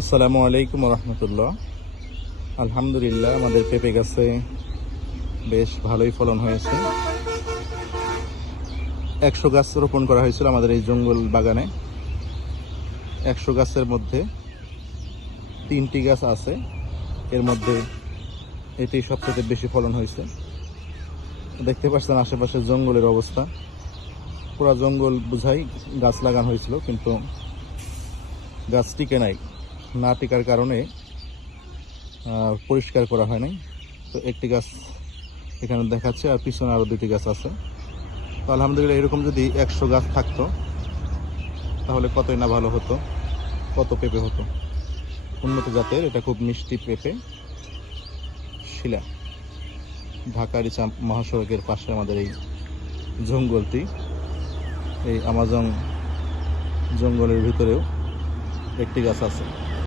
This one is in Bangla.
আসসালামু আলাইকুম রহমতুল্লাহ। আলহামদুলিল্লাহ, আমাদের পেঁপে গাছে বেশ ভালোই ফলন হয়েছে। 100 গাছ রোপণ করা হয়েছিল আমাদের এই জঙ্গল বাগানে। 100 গাছের মধ্যে 3টি গাছ আছে, এর মধ্যে এটি সবচেয়ে বেশি ফলন হয়েছে। দেখতে পাচ্ছেন আশেপাশে জঙ্গলের অবস্থা, পুরো জঙ্গল বুঝাই গাছ লাগানো হয়েছিল, কিন্তু গাছ টিকে নাই। না টিকার কারণে পরিষ্কার করা হয় নাই। তো একটি গাছ এখানে দেখাচ্ছে, আর পিছনে আরও 2টি গাছ আছে। তো আলহামদুলিল্লাহ, এরকম যদি 100 গাছ থাকতো তাহলে কতই না ভালো হতো, কত পেঁপে হতো। উন্নত জাতের, এটা খুব মিষ্টি পেঁপে। শিলা, ঢাকা রিচা মহাসড়কের পাশে আমাদের এই জঙ্গলটি। এই আমাজন জঙ্গলের ভিতরেও একটি গাছ আছে।